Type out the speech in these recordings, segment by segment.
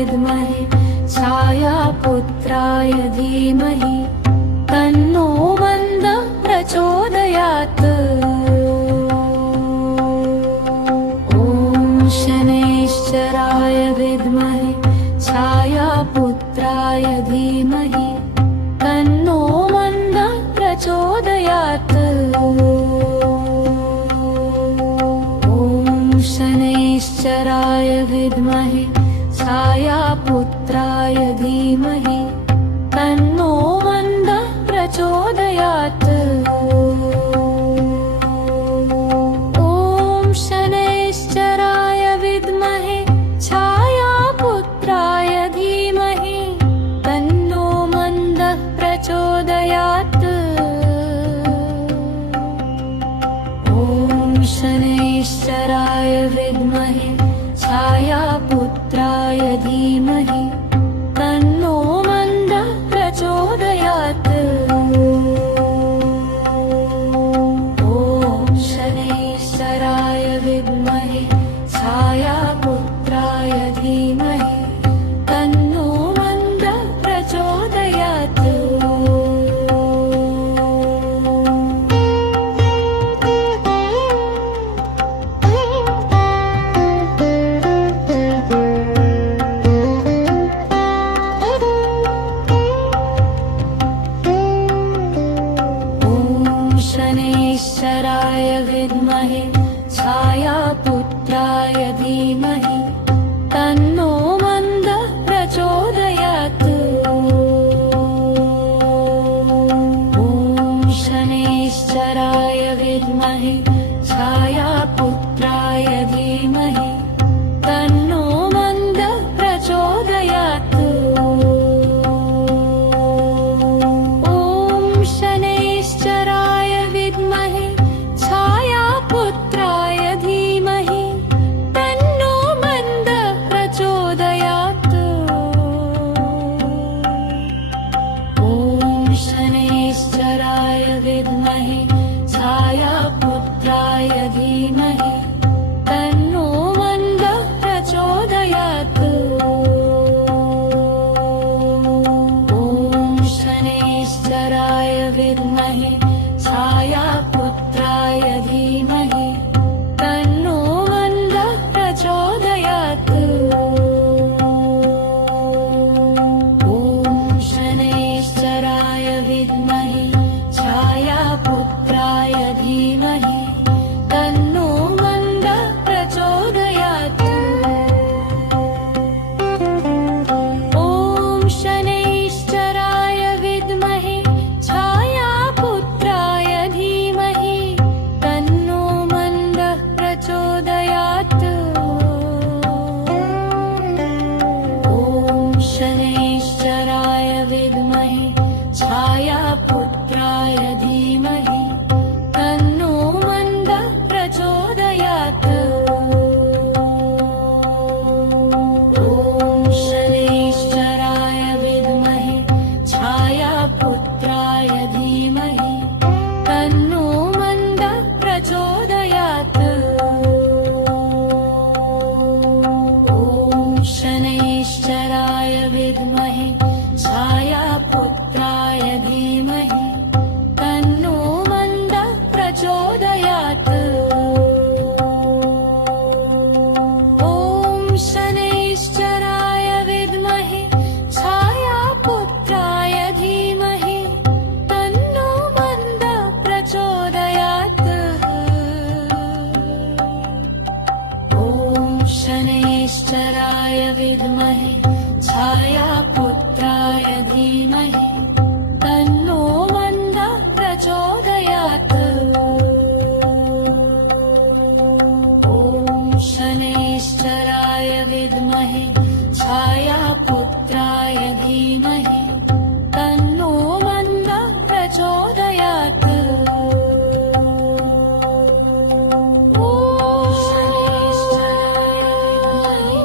विद्महे छायापुत्राय धीमहि तन्नो मन्दः प्रचोदयात्। ॐ शनैश्चराय विद्महे छायापुत्राय धीमहि तन्नो मन्दः प्रचोदयात्। ॐ शनैश्चराय विद्महे छायापुत्राय धीमहि तन्नो मन्दः प्रचोदयात्। ॐ शनैश्चराय विद्महे छायापुत्राय धीमहि तन्नो मन्दः प्रचोदयात्। ॐ शनैश्चराय विद्महे छायापुत्राय धीमहि तन्नो मन्दः प्रचोदयात्। ॐ शनैश्चराय विद्महे छायापुत्राय धीमहि तन्नो मन्दः प्रचोदयात्। शनैश्चराय विद्महे छायापुत्राय धीमहि तन्नो मन्दः प्रचोदयात्। ॐ शनैश्चराय विद्महे छायापुत्राय धीमहि तन्नो मन्दः प्रचोदयात्। ॐ शनैश्चराय विद्महे छायापुत्राय धीमहि तन्नो मन्दः प्रचोदयात्। ॐ शनैश्चराय विद्महे छायापुत्राय धीमहि तन्नो मन्दः प्रचोदयात्। ॐ शनैश्चराय विद्महे छायापुत्राय धीमहि तन्नो मन्दः प्रचोदयात्। ॐ शनैश्चराय विद्महे छायापुत्राय धीमहि तन्नो मन्दः प्रचोदयात्। ॐ शनैश्चराय विद्महे छायापुत्राय धीमहि तन्नो मन्दः प्रचोदयात्। ॐ शनैश्चराय विद्महे छायापुत्राय धीमहि तन्नो मन्दः प्रचोदयात्। ॐ शनैश्चराय विद्महे छायापुत्राय धीमहि तन्नो मन्दः प्रचोदयात्। ॐ शनैश्चराय विद्महे छायापुत्राय धीमहि तन्नो मन्दः प्रचोदयात्। ॐ शनैश्चराय विद्महे छायापुत्राय धीमहि तन्नो मन्दः प्रचोदयात्। ॐ शनैश्चराय विद्महे छायापुत्राय धीमहि तन्नो मन्दः प्रचोदयात्। ॐ शनैश्चराय विद्महे छायापुत्राय धीमहि तन्नो मन्दः प्रचोदयात्। ॐ शनैश्चराय विद्महे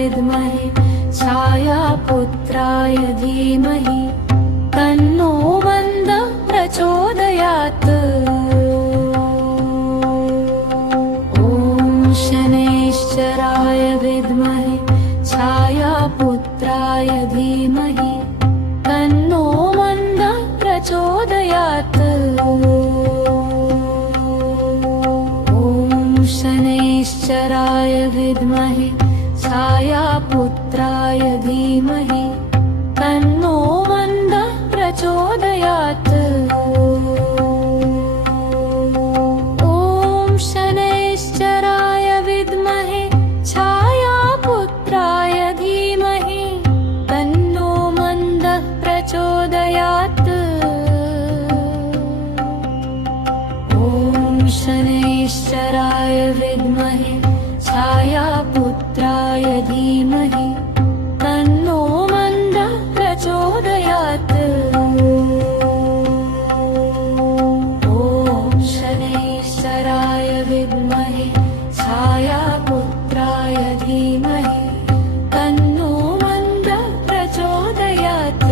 विद्महे छायापुत्राय धीमहि तन्नो मन्दः प्रचोदयात्। ॐ शनैश्चराय विद्महे छायापुत्राय धीमहि तन्नो मन्दः प्रचोदयात्। शनैश्चराय विद्महे छायापुत्राय धीमहि तन्नो मन्दः प्रचोदयात्। ॐ शनैश्चराय विद्महे छायापुत्राय धीमहि तन्नो मन्दः प्रचोदयात्। ॐ शनैश्चराय विद्महे छायापुत्राय धीमहि तन्नो मन्दः प्रचोदयात्। ॐ शनैश्चराय विद्महे छायापुत्राय धीमहि तन्नो मन्दः प्रचोदयात्।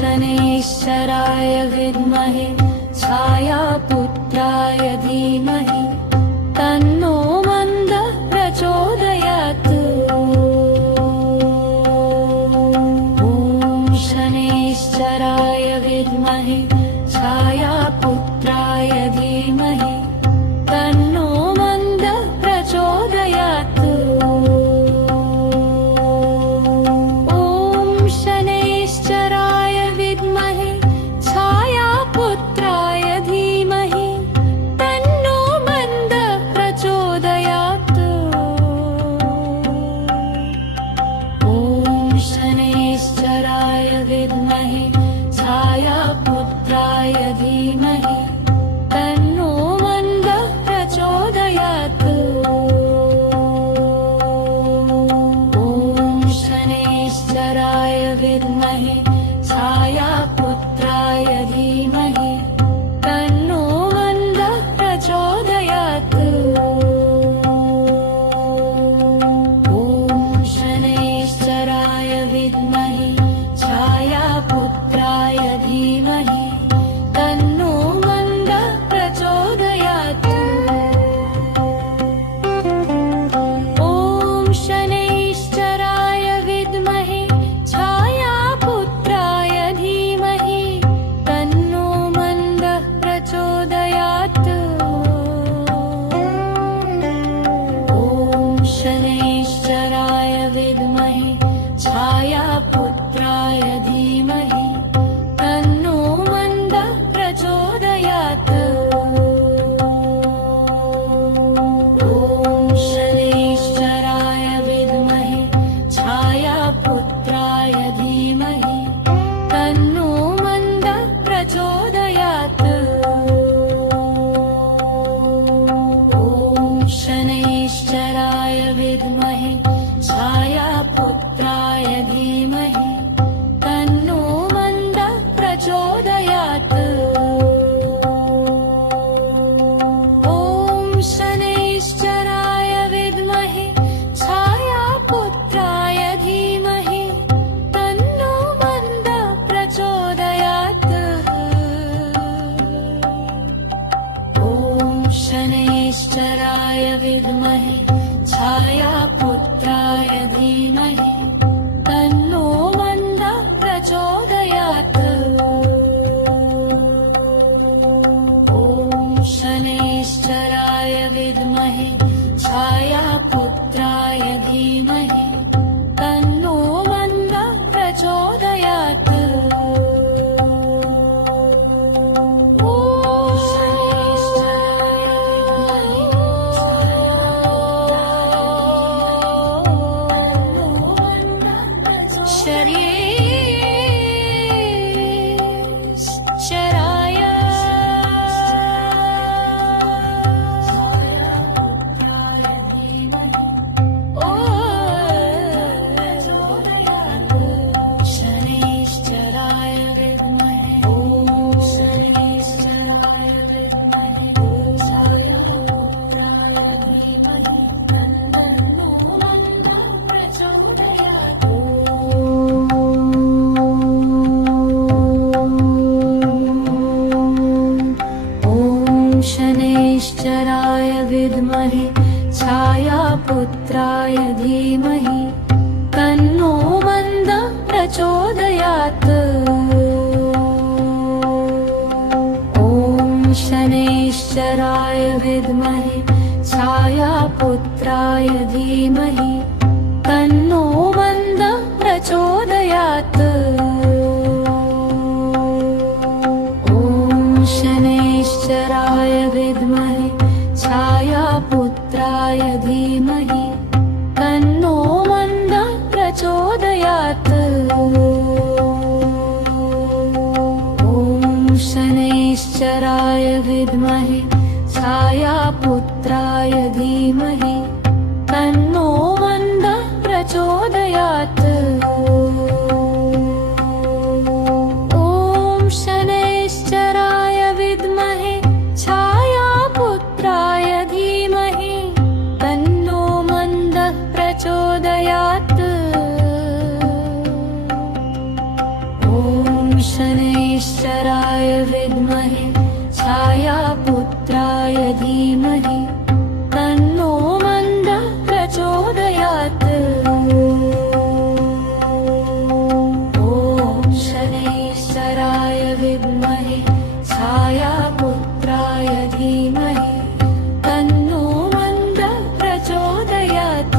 शनैश्चराय विद्महे छायापुत्राय धीमहि तन्नो मन्दः प्रचोदयात्। ॐ शनैश्चराय विद्महे छायापुत्राय धीमहि तन्नो मन्दः प्रचोदयात्। ॐ शनैश्चराय विद्महे छायापुत्राय धीमहि तन्नो मन्दः प्रचोदयात्। ॐ शनैश्चराय विद्महे छायापुत्राय धीमहि तन्नो मन्दः प्रचोदयात्। ॐ शनैश्चराय विद्महे छायापुत्राय धीमहि तन्नो मन्दः प्रचोदयात्। ॐ शनैश्चराय विद्महे छायापुत्राय धीमहि तन्नो मन्दः प्रचोदयात्। ॐ शनैश्चराय विद्महे छायापुत्राय धीमहि तन्नो मन्दः प्रचोदयात्। ॐ शनैश्चराय विद्महे छायापुत्राय धीमहि तन्नो मन्दः प्रचोदयात्। ॐ शनैश्चराय विद्महे छायापुत्राय धीमहि तन्नो मन्दः प्रचोदयात्। ॐ शनैश्चराय विद्महे छायापुत्राय धीमहि तन्नो मन्दः प्रचोदयात्। ॐ शनैश्चराय विद्महे छायापुत्राय धीमहि तन्नो मन्दः प्रचोदयात्। ॐ शनैश्चराय विद्महे छायापुत्राय धीमहि तन्नो मन्दः प्रचोदयात्। ॐ शनैश्चराय विद्महे छायापुत्राय धीमहि तन्नो मन्दः प्रचोदयात्। ॐ शनैश्चराय विद्महे शनैश्चराय विद्महे छायापुत्राय धीमहि तन्नो मन्दः प्रचोदयात्। ॐ शनैश्चराय विद्महे छायापुत्राय धीमहि तन्नो मन्दः प्रचोदयात्। ॐ शनैश्चराय विद्महे छायापुत्राय धीमहि तन्नो मन्दः प्रचोदयात्। ॐ शनैश्चराय विद्महे छायापुत्राय धीमहि तन्नो मन्दः प्रचोदयात्। ॐ शनैश्चराय विद्महे छायापुत्राय धीमहि तन्नो मन्दः प्रचोदयात्। ॐ शनैश्चराय विद्महे छायापुत्राय धीमहि तन्नो मन्दः प्रचोदयात्। ॐ शनैश्चराय विद्महे छायापुत्राय धीमहि तन्नो मन्दः प्रचोदयात्।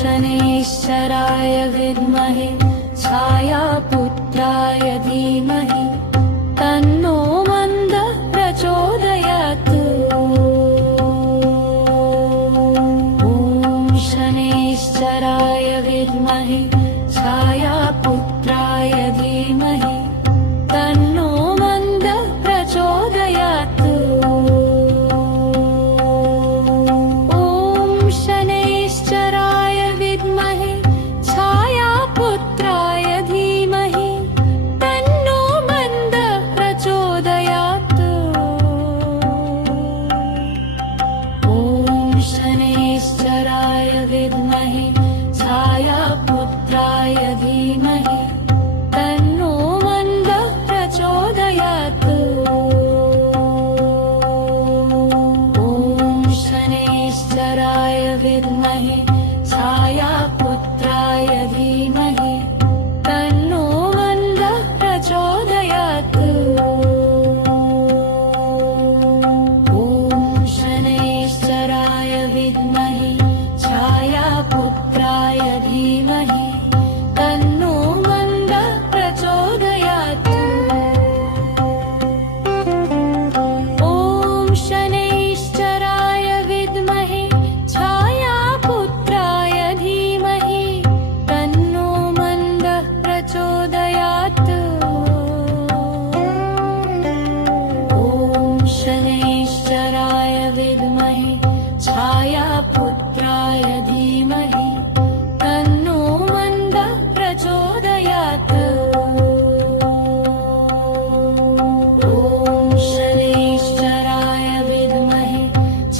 शनैश्चराय विद्महे छायापुत्राय धीमहि तन्नो मन्दः प्रचोदयात्। ॐ शनैश्चराय विद्महे छायापुत्राय धीमहि तन्नो मन्दः प्रचोदयात्। ॐ शनैश्चराय विद्महे छायापुत्राय धीमहि तन्नो मन्दः प्रचोदयात्। ॐ शनैश्चराय विद्महे छायापुत्राय धीमहि तन्नो मन्दः प्रचोदयात्। ॐ शनैश्चराय विद्महे छायापुत्राय धीमहि तन्नो मन्दः प्रचोदयात्। ॐ शनैश्चराय विद्महे छायापुत्राय धीमहि तन्नो मन्दः प्रचोदयात्। ॐ शनैश्चराय विद्महे छायापुत्राय धीमहि तन्नो मन्दः प्रचोदयात्। ॐ शनैश्चराय विद्महे छायापुत्राय धीमहि तन्नो मन्दः प्रचोदयात्। ॐ शनैश्चराय विद्महे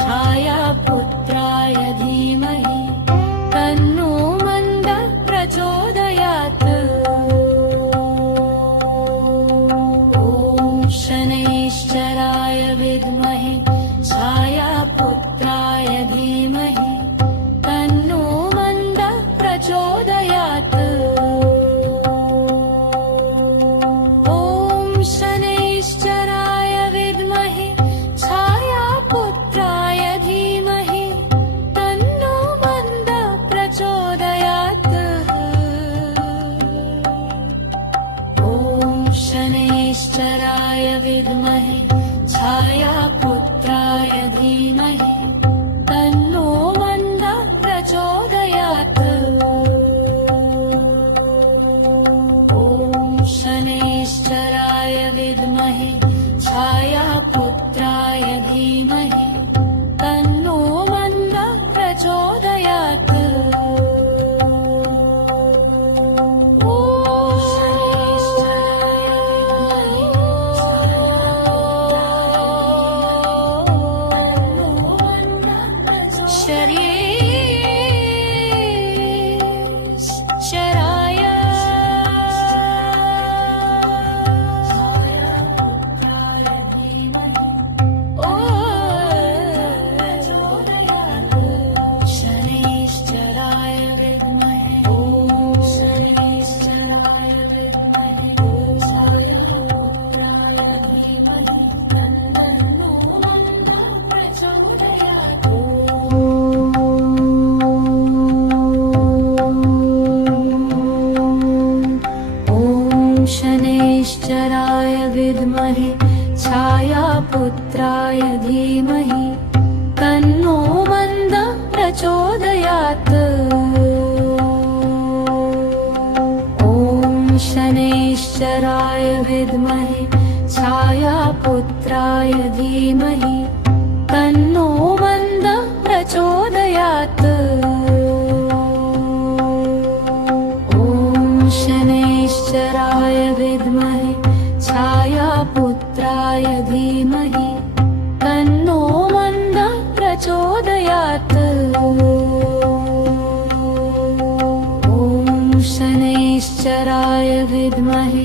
छायापुत्राय धीमहि तन्नो मन्दः प्रचोदयात्। ॐ शनैश्चराय विद्महे छायापुत्राय धीमहि तन्नो मन्दः प्रचोदयात्। ॐ शनैश्चराय विद्महे छायापुत्राय धीमहि तन्नो मन्दः प्रचोदयात्। ॐ शनैश्चराय विद्महे छायापुत्राय धीमहि तन्नो मन्दः प्रचोदयात्। ॐ शनैश्चराय विद्महे छायापुत्राय धीमहि तन्नो मन्दः प्रचोदयात्। ॐ शनैश्चराय विद्महे शनैश्चराय विद्महे छायापुत्राय धीमहि तन्नो मन्दः प्रचोदयात्। ॐ शनैश्चराय विद्महे छायापुत्राय धीमहि तन्नो मन्दः प्रचोदयात्। ॐ शनैश्चराय विद्महे छायापुत्राय धीमहि तन्नो मन्दः प्रचोदयात्। ॐ शनैश्चराय विद्महे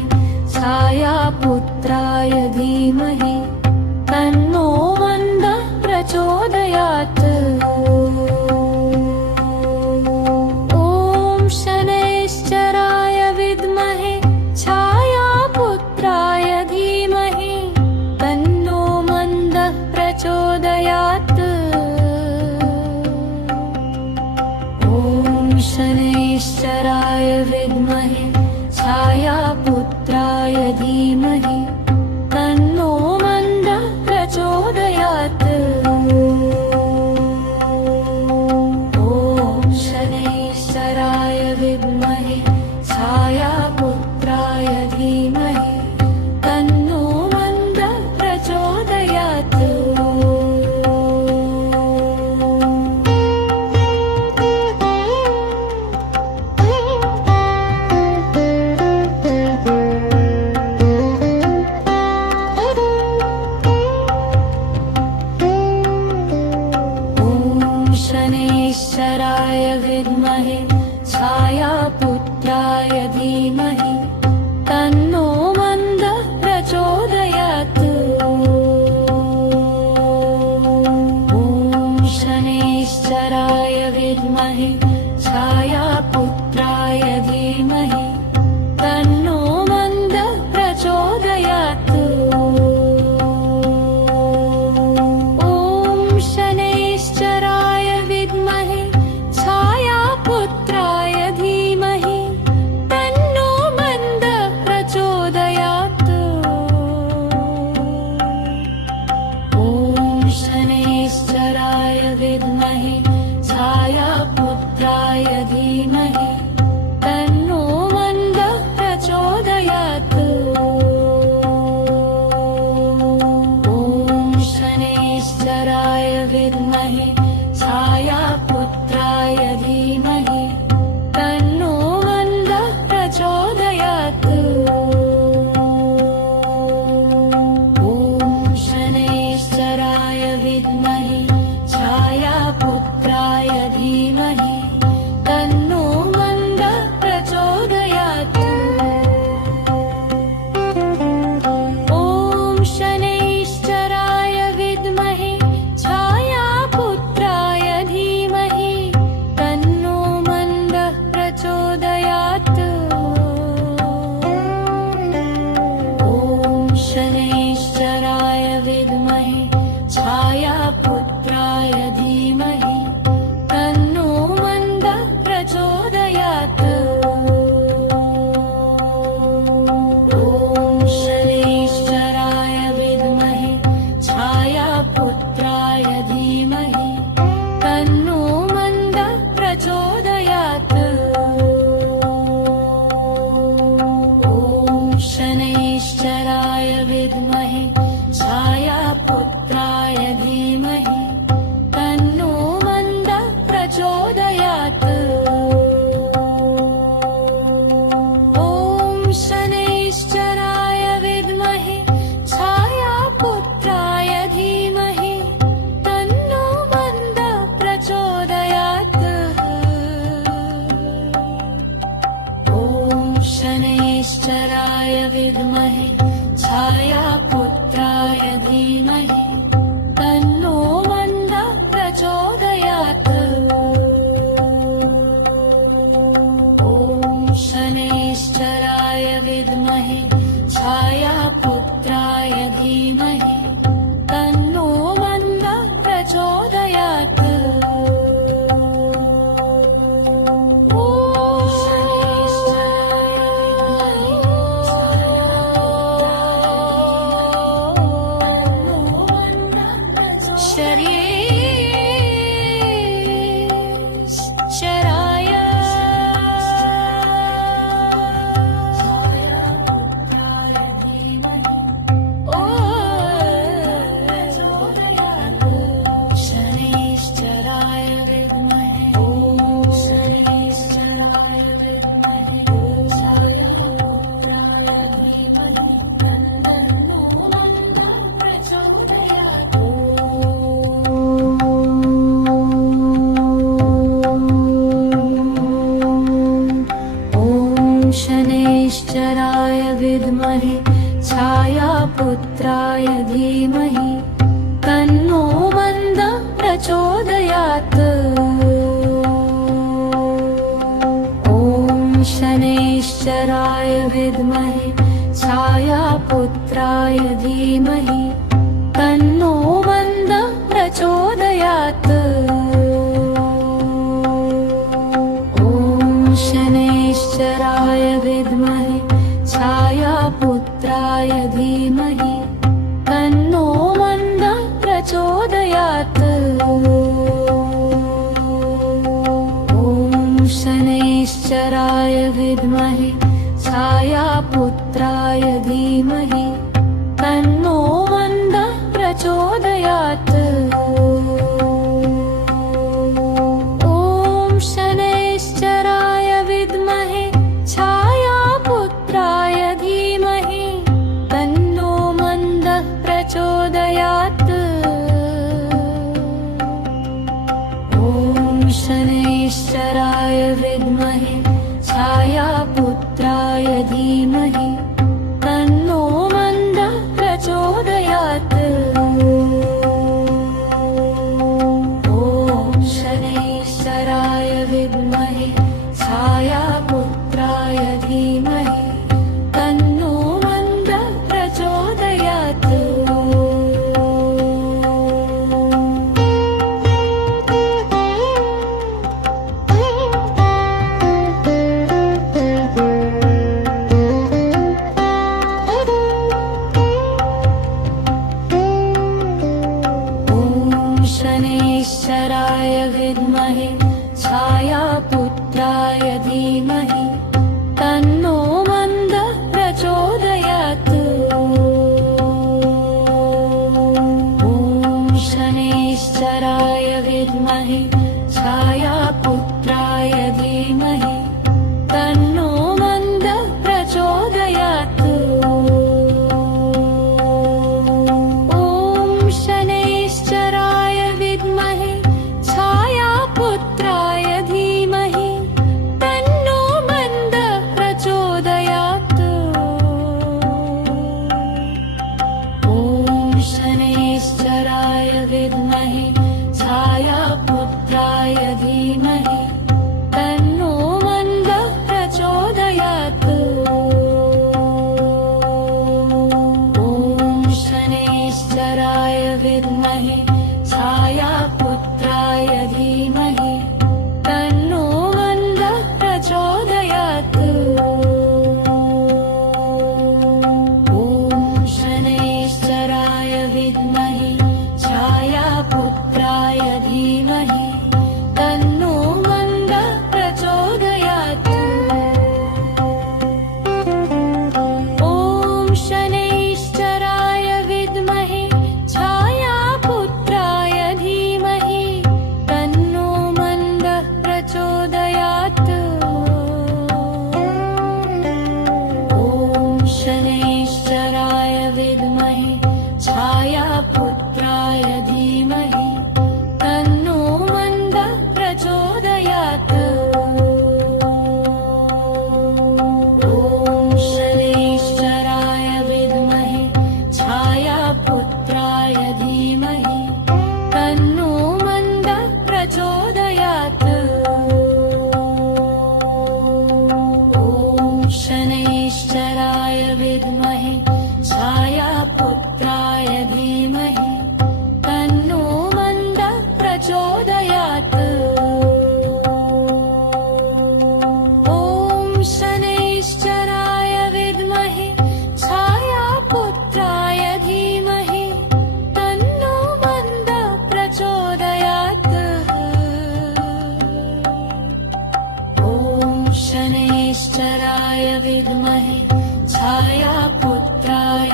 छायापुत्राय धीमहि तन्नो मन्दः प्रचोदयात्। ॐ शनैश्चराय विद्महे छायापुत्राय धीमहि तन्नो मन्दः प्रचोदयात्। ॐ शनैश्चराय विद्महे छायापुत्राय धीमहि तन्नो मन्दः प्रचोदयात्। ॐ शनैश्चराय विद्महे छायापुत्राय धीमहि तन्नो मन्दः प्रचोदयात्। शनैश्चराय विद्महे छायापुत्राय धीमहि तन्नो मन्दः प्रचोदयात्। ॐ शनैश्चराय विद्महे छायापुत्राय धीमहि तन्नो मन्दः प्रचोदयात्। ॐ शनैश्चराय विद्महे छायापुत्राय धीमहि तन्नो मन्दः प्रचोदयात्। ॐ शनैश्चराय विद्महे छायापुत्राय धीमहि तन्नो मन्दः प्रचोदयात्। ॐ शनैश्चराय विद्महे छायापुत्राय धीमहि तन्नो मन्दः प्रचोदयात्। ॐ शनैश्चराय विद्महे छायापुत्राय धीमहि तन्नो मन्दः प्रचोदयात्। ॐ शनैश्चराय विद्महे छायापुत्राय धीमहि तन्नो मन्दः प्रचोदयात्। ॐ शनैश्चराय विद्महे छायापुत्राय धीमहि तन्नो मन्दः प्रचोदयात्। ॐ शनैश्चराय विद्महे छायापुत्राय धीमहि तन्नो मन्दः प्रचोदयात्। ॐ शनैश्चराय विद्महे छायापुत्राय धीमहि तन्नो मन्दः प्रचोदयात्। ॐ शनैश्चराय विद्महे छायापुत्राय धीमहि तन्नो मन्दः प्रचोदयात्। ॐ शनैश्चराय विद्महे छायापुत्राय धीमहि तन्नो मन्दः प्रचोदयात्। ॐ शनैश्चराय विद्महे छायापुत्राय धीमहि तन्नो मन्दः प्रचोदयात्। ॐ शनैश्चराय विद्महे विद्महे छायापुत्राय धीमहि तन्नो मन्दः प्रचोदयात्। ॐ शनैश्चराय विद्महे छायापुत्राय धीमहि तन्नो मन्दः प्रचोदयात्। ॐ शनैश्चराय विद्महे छायापुत्राय धीमहि तन्नो मन्दः प्रचोदयात्। ॐ शनैश्चराय विद्महे छायापुत्राय धीमहि तन्नो मन्दः प्रचोदयात्। ॐ शनैश्चराय विद्महे छायापुत्राय धीमहि तन्नो मन्दः प्रचोदयात्। ॐ शनैश्चराय विद्महे छायापुत्राय धीमहि तन्नो मन्दः प्रचोदयात्। ॐ शनैश्चराय विद्महे छायापुत्राय धीमहि तन्नो मन्दः प्रचोदयात्। शनैश्चराय विद्महे छायापुत्राय धीमहि तन्नो मन्दः प्रचोदयात्। ॐ शनैश्चराय विद्महे छायापुत्राय धीमहि तन्नो मन्दः प्रचोदयात्। ॐ शनैश्चराय विद्महे छायापुत्राय धीमहि तन्नो मन्दः प्रचोदयात्। ॐ शनैश्चराय विद्महे छायापुत्राय धीमहि तन्नो मन्दः प्रचोदयात्। ॐ शनैश्चराय विद्महे छायापुत्राय धीमहि तन्नो मन्दः प्रचोदयात्। ॐ शनैश्चराय विद्महे छायापुत्राय धीमहि तन्नो मन्दः प्रचोदयात्। ॐ शनैश्चराय विद्महे छायापुत्राय धीमहि तन्नो मन्दः प्रचोदयात्। ॐ शनैश्चराय विद्महे छायापुत्राय धीमहि तन्नो मन्दः प्रचोदयात्। ॐ शनैश्चराय विद्महे छायापुत्राय धीमहि तन्नो मन्दः प्रचोदयात्। ॐ शनैश्चराय विद्महे छायापुत्राय धीमहि तन्नो मन्दः प्रचोदयात्। ॐ शनैश्चराय विद्महे छायापुत्राय धीमहि तन्नो मन्दः प्रचोदयात्। ॐ शनैश्चराय विद्महे छायापुत्राय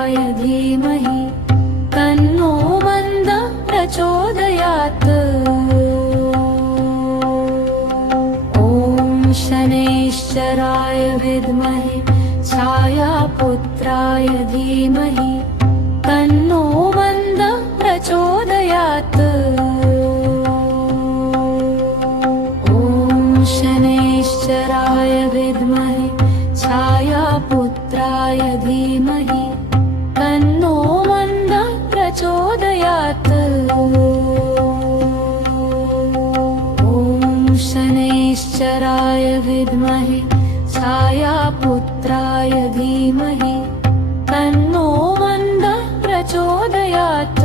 पुत्राय धीमहि तन्नो मन्दः प्रचोदयात् ॐ शनैश्चराय विद्महे छायापुत्राय धीमहि तन्नो मन्दः प्रचोदयात् ॐ शनैश्चराय विद्महे छायापुत्राय धीमहि तन्नो मन्दः प्रचोदयात् ॐ शनैश्चराय विद्महे छायापुत्राय धीमहि तन्नो मन्दः प्रचोदयात्।